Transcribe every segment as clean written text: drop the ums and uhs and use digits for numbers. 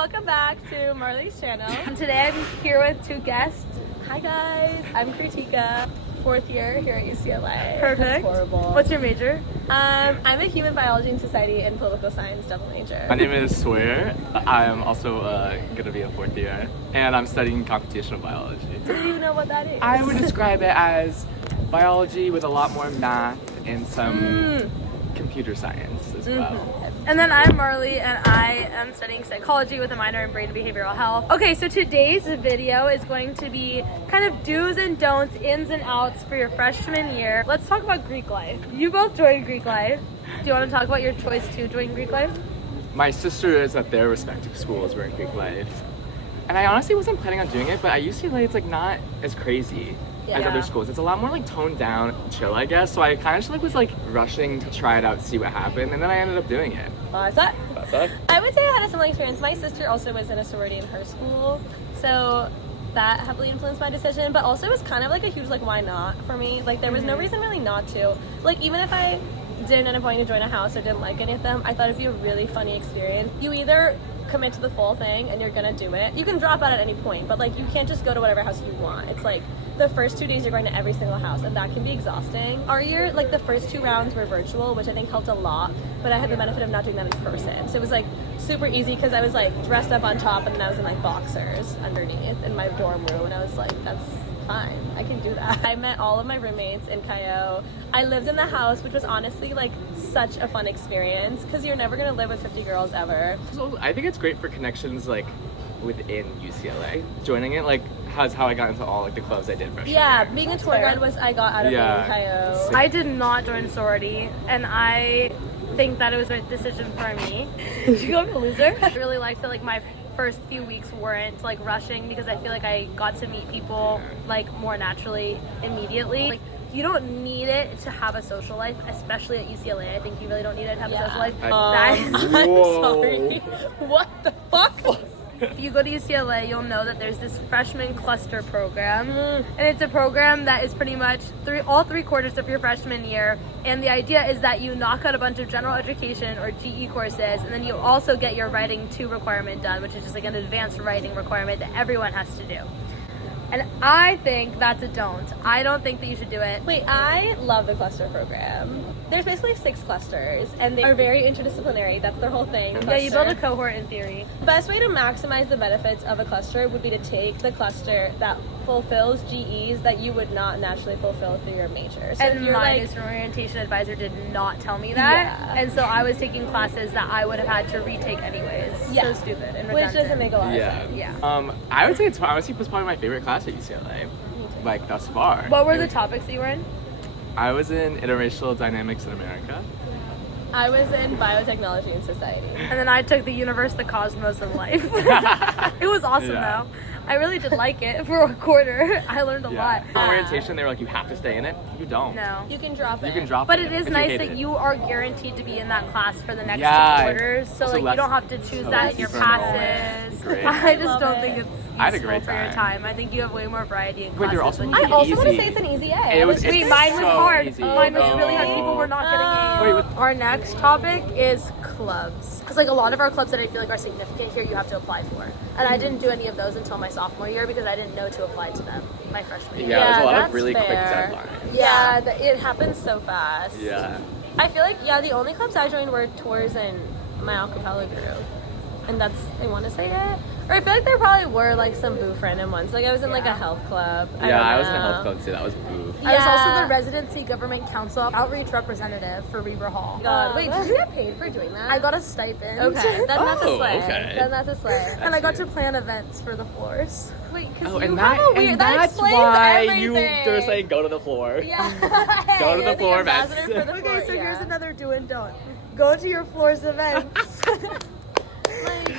welcome back to Marley's channel. And today I'm here with two guests. Hi guys, I'm Kritika, 4th year here at UCLA. Perfect. That's horrible. What's your major? I'm a human biology and society and political science double major. My name is Sawyer. I'm also going to be a 4th year, and I'm studying computational biology. Do you know what that is? I would describe it as biology with a lot more math and some computer science as well. And then I'm Marley, and I am studying psychology with a minor in brain and behavioral health. Okay, so today's video is going to be kind of do's and don'ts, ins and outs for your freshman year. Let's talk about Greek life. You both joined Greek life. Do you want to talk about your choice to join Greek life? My sisters at their respective schools were in Greek life, and I honestly wasn't planning on doing it, but at UCLA it's like not as crazy as other schools. It's a lot more like toned down, chill, I guess. So I kind of just like was like rushing to try it out, see what happened, and then I ended up doing it. I would say I had a similar experience. My sister also was in a sorority in her school, so that heavily influenced my decision. But also it was kind of like a huge like why not for me. Like there was no reason really not to. Like even if I didn't end up wanting to join a house or didn't like any of them, I thought it'd be a really funny experience. You either commit to the full thing and you're gonna do it. You can drop out at any point, but like you can't just go to whatever house you want. It's like the first 2 days you're going to every single house, and that can be exhausting. Our year, like the first 2 rounds were virtual, which I think helped a lot, but I had the benefit of not doing that in person. So it was like super easy because I was like dressed up on top and then I was in like boxers underneath in my dorm room, and I was like, that's fine, I can do that. I met all of my roommates in Cayo. I lived in the house, which was honestly like such a fun experience because you're never gonna live with 50 girls ever. So I think it's great for connections like within UCLA. Joining it like how's how I got into all like the clubs I did freshman Yeah, year. being a tour guide was I got out of being in Cayo. I did not join a sorority, and I think that it was a decision for me. Did you go to loser? I really liked that like my first few weeks weren't like rushing because I feel like I got to meet people like more naturally immediately. Like you don't need it to have a social life, especially at UCLA. I think you really don't need it to have a social life. I'm sorry. What the fuck? If you go to UCLA, you'll know that there's this freshman cluster program, and it's a program that is pretty much all 3 quarters of your freshman year, and the idea is that you knock out a bunch of general education or GE courses, and then you also get your writing 2 requirement done, which is just like an advanced writing requirement that everyone has to do. And I think that's a don't. I don't think that you should do it. Wait, I love the cluster program. There's basically 6 clusters, and they are very interdisciplinary. That's their whole thing. Yeah, you build a cohort in theory. The best way to maximize the benefits of a cluster would be to take the cluster that fulfills GEs that you would not naturally fulfill through your major. So And if you're my like, student orientation advisor did not tell me that. Yeah. And so I was taking classes that I would have had to retake anyways. Yeah. So stupid and which redundant. doesn't make a lot of sense. Yeah. I would say it's honestly was probably my favorite class at UCLA, like thus far. What were the topics that you were in? I was in interracial dynamics in America. I was in biotechnology and society. And then I took the universe, the cosmos, and life. It was awesome though. I really did like it for a quarter. I learned a lot. On orientation, they were like, you have to stay in it. You don't. No. You can drop it. You can drop But it. it is if nice hate that it. you are guaranteed to be in that class for the next 2 Yeah. quarters. So Also like you less- don't have to choose so that less in your super enrollment. passes. Great. I just Love don't it. think it's I had a useful great for your time. time. I think you have way more variety in Wait, classes you're also than I you do. also want to Easy. say it's an easy A. It was- Wait, It's mine was so hard. easy. Mine was really hard. People were not getting Wait, A's. Our next topic is clubs. Because like a lot of our clubs that I feel like are significant here, you have to apply for. And I didn't do any of those until my sophomore year because I didn't know to apply to them my freshman year. Yeah, there's a lot that's of really quick fair. deadlines. Yeah, it happens so fast. Yeah. I feel like, the only clubs I joined were tours and my a cappella group. And that's, I want to say it. Or I feel like there probably were like some booth random ones. Like I was in like a health club. I was in a health club too. That was boo. I was also Yeah. the residency government council outreach representative for Reber Hall. God, wait, did you get paid for doing that? I got a stipend. Okay, then that's a Oh, slay. okay. Then that's a slay. And I got to plan events for the floors. Wait, because Oh, you and have a weird, that that's explains why everything. they're saying go to the floor. Yeah. Go to the You're floor ambassador events. for the Okay, floor, so here's yeah. another do and don't. Go to your floors events.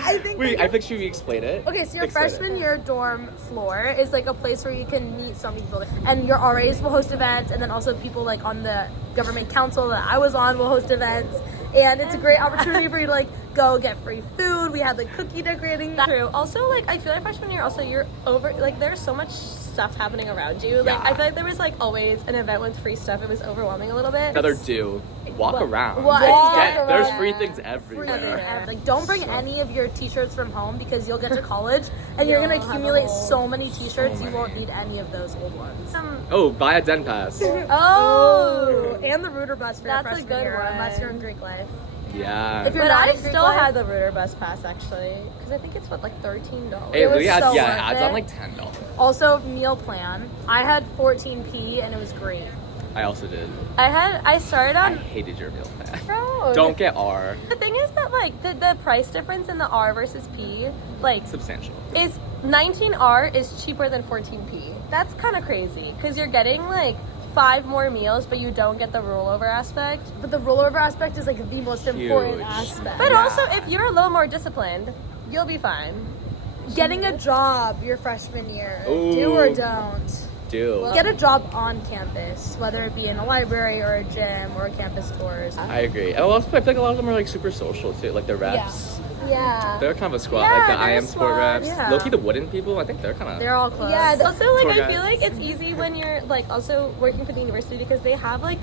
I think Wait, that I think should we explain it? Okay, so your Explain it. freshman year dorm floor is like a place where you can meet so many people. And your RAs will host events, and then also people like on the government council that I was on will host events. And it's a great opportunity for you to like go get free food. We had like cookie decorating. That's true. Also, like, I feel like freshman year, also, you're over, like, there's so much stuff happening around you. Like, Yeah. I feel like there was, like, always an event with free stuff. It was overwhelming a little bit. Another do. Walk What? around. Walk There's around. free things Free everywhere. Everywhere. Like, don't bring So- any of your t-shirts from home because you'll get to college and you're gonna You'll have a accumulate whole- so many t-shirts so you won't many. need any of those old ones. Oh, buy a den pass. Oh, and the Rooter bus for your That's a freshman good year, one. unless you're in Greek life. Yeah. If you're But not I in Greek still life- had the Rooter bus pass, actually. Because I think it's, what, like, $13? It was really adds, so yeah, worth it adds it. on like $10. Also, meal plan. I had 14p and it was great. I also did. I started I on... hated your meal plan. Bro, Don't get R. The thing is that, like, the price difference in the R versus P, like, Substantial. is 19R is cheaper than 14P. That's kind of crazy because you're getting like 5 more meals, but you don't get the rollover aspect. But the rollover aspect is like the most important Huge. aspect. But Yeah. also, if you're a little more disciplined, you'll be fine. Getting a job your freshman year, Ooh. do or don't. Do. Get a job on campus, whether it be in a library or a gym or campus tours. I agree. And also, I feel like a lot of them are like super social too. Like the reps. Yeah. They're kind of a squad. Yeah, like the they're I a am sport squad, reps. yeah. Low-key, the wooden people, I think they're kind of. They're all close. Yeah, also like Tour I feel guides. like it's easy when you're like also working for the university because they have like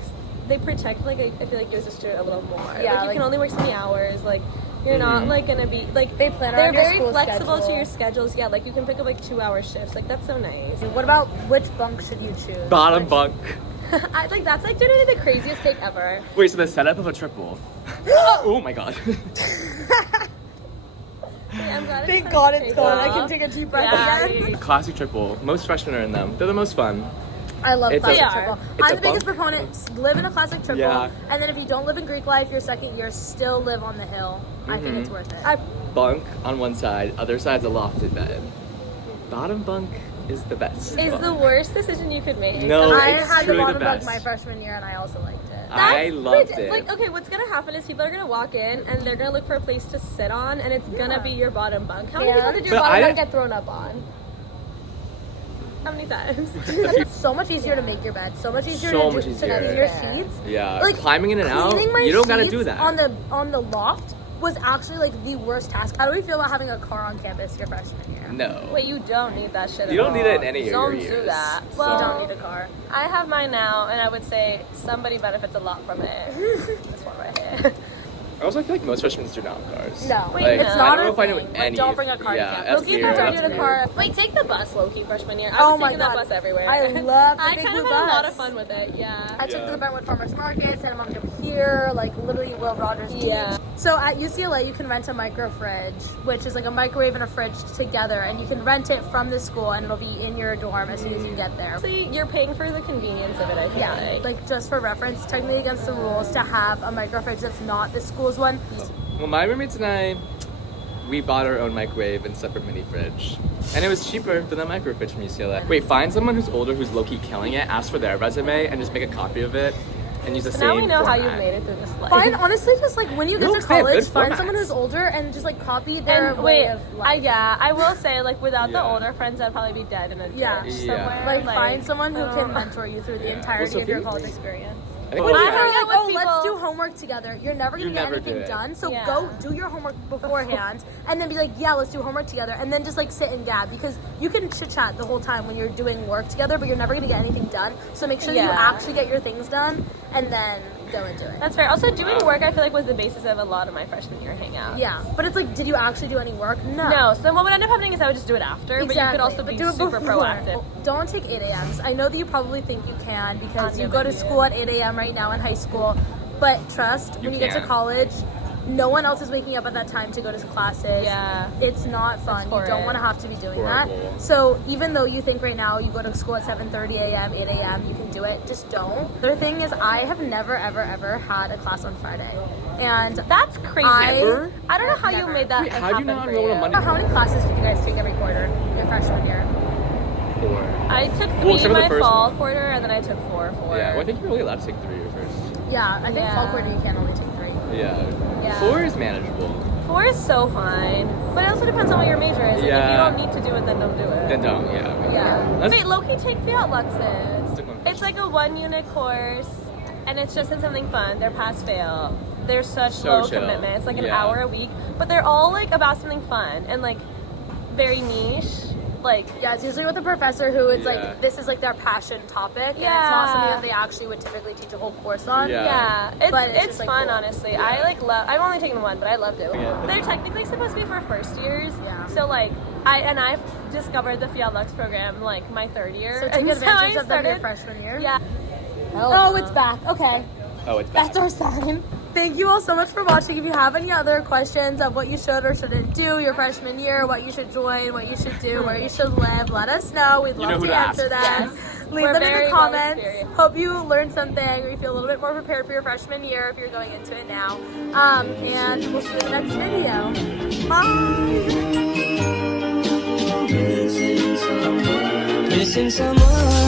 they protect like I feel like you as a student a little more. Yeah, like you like- can only work so many hours. Like you're not like gonna be like They plan they're around your very school flexible to schedule. your schedules. Yeah, like you can pick up like 2-hour shifts. Like that's so nice. What about which bunk should you choose? Bottom bunk. I like that's like literally the craziest take ever. Wait, so the setup of a triple. Oh my god. Wait, I'm glad Thank it's God such a it's trade-off. gone. I can take a deep breath Yeah, again. Classy triple. Most freshmen are in them. They're the most fun. I love It's classic a- triple. it's I'm a the biggest bunk. proponent. Live in a classic triple, Yeah. and then if you don't live in Greek life, your second year still live on the hill. I think it's worth it. Bunk on one side, other side's a lofted bed. Bottom bunk is the best. Is the worst decision you could make. No, I it's had the truly the bottom bunk best. my freshman year, and I also liked it. I loved But, it. Like, okay, what's gonna happen is people are gonna walk in and they're gonna look for a place to sit on, and it's gonna be your bottom bunk. How many Yeah. people did your But bottom I bunk don't- get thrown up on? How many times? It's so much easier to make your bed. So much easier So to much do, easier. to clean your Yeah. sheets. Yeah, Like climbing in and out, cleaning my you don't gotta sheets do that. on the loft was actually like the worst task. How do we feel about having a car on campus your freshman year? No. Wait, you don't need that shit. You at don't need all. it in any of Don't your do years. that. So- Well, You don't need a car. I have mine now, and I would say somebody benefits a lot from it. This one right here. I also feel like most freshmen do not have cars. No, Wait, Like, no. it's I not don't know a if I know thing. Like, any. don't bring a car to Yeah, campus. that's Low-key, weird. if I That's did a weird. car. Wait, take the bus, low-key, freshman year. I Oh was my taking that God. bus everywhere. I love the I big kind of blue had a lot bus. of fun with it. Yeah. I took Yeah. to the Brentwood Farmers Market, Santa Monica Pier, like literally Will Rogers Yeah. Beach. So at UCLA, you can rent a micro fridge, which is like a microwave and a fridge together, and you can rent it from the school, and it'll be in your dorm as soon as you get there. Honestly, you're paying for the convenience of it, I feel Yeah, like. like just for reference, technically against the rules to have a micro fridge that's not the school's one. Well, my roommates and I, we bought our own microwave and separate mini fridge. And it was cheaper than a micro fridge from UCLA. Wait, find someone who's older who's low-key killing it, ask for their resume, and just make a copy of it, and use the So same now we know how format. you've made it through this life. Find honestly, just like when you get No, to they have college, good find formats. someone who's older and just like copy their And way wait, of life. yeah, I will say, like, without the Yeah. older friends, I'd probably be dead in a ditch Yeah. Yeah. somewhere. Like, find someone who I can don't- mentor you through the Yeah. entirety Well, of your Sophie- college experience. I think When we'll you do I think that. hang like, out with oh, let's people- do homework together, you're never You gonna get never anything do it. done. So Yeah. go do your homework beforehand, and then be like, yeah, let's do homework together, and then just like sit and gab because you can chit chat the whole time when you're doing work together, but you're never gonna get anything done. So make sure that you Yeah. actually get your things done, and then go and do it. That's fair. Also, doing Wow. work, I feel like, was the basis of a lot of my freshman year hangout. Yeah, but it's like, did you actually do any work? No, so what would end up happening is I would just do it after, but you could also But be do it super before. proactive. Don't take 8 a.m.s. I know that you probably think you can because I'll you never go to do school it. at 8 a.m. right now in high school. But trust, when you get to can. college, no one else is waking up at that time to go to classes. Yeah. It's not fun. You don't horrid. want to have to be doing Horrible. that. So even though you think right now you go to school at 7:30 a.m., 8 a.m., you can do it, just don't. The other thing is I have never, ever, ever had a class on Friday. And That's crazy. Ever? I don't know how Never. you made that Wait, how do happen you not for know what a you. Monday- how many classes did you guys take every quarter your freshman year? 4. I took Well, 3 except for the my first fall one. quarter, and then I took 4. Yeah, well, I think you're really allowed to take 3 at first. Yeah, I think Yeah. fall quarter you can only take 3. Yeah. Yeah. 4 is manageable. 4 is so fine, but it also depends on what your major is. Like, if you Yeah. don't need to do it, then don't do it. Then don't, yeah. Yeah. That's- Wait, low-key take fiat luxes. Took one It's like a 1-unit course, and it's just in something fun. They're pass-fail. they're such So low chill. commitment. It's like an Yeah. hour a week, but they're all like about something fun and like very niche. Like Yeah, it's usually with a professor who it's Yeah. like this is like their passion topic, and it's Yeah. not something that they actually would typically teach a whole course on. Yeah. But it's it's just, like, fun, cool. honestly. I like love. I've only taken one, but I loved it. Yeah. They're technically supposed to be for first years. Yeah. So like I've discovered the Fiat Lux program like my third year. So take and advantage I of them your started- freshman year. Yeah. Oh, it's back. Okay. Oh, it's back. That's our sign. Thank you all so much for watching. If you have any other questions of what you should or shouldn't do your freshman year, what you should join, what you should do, where you should live, let us know. We'd You know love who to to answer ask. them. Yes. Leave We're them in very the well comments. experienced. Hope you learned something or you feel a little bit more prepared for your freshman year if you're going into it now. And we'll see you in the next video. Bye! Missing someone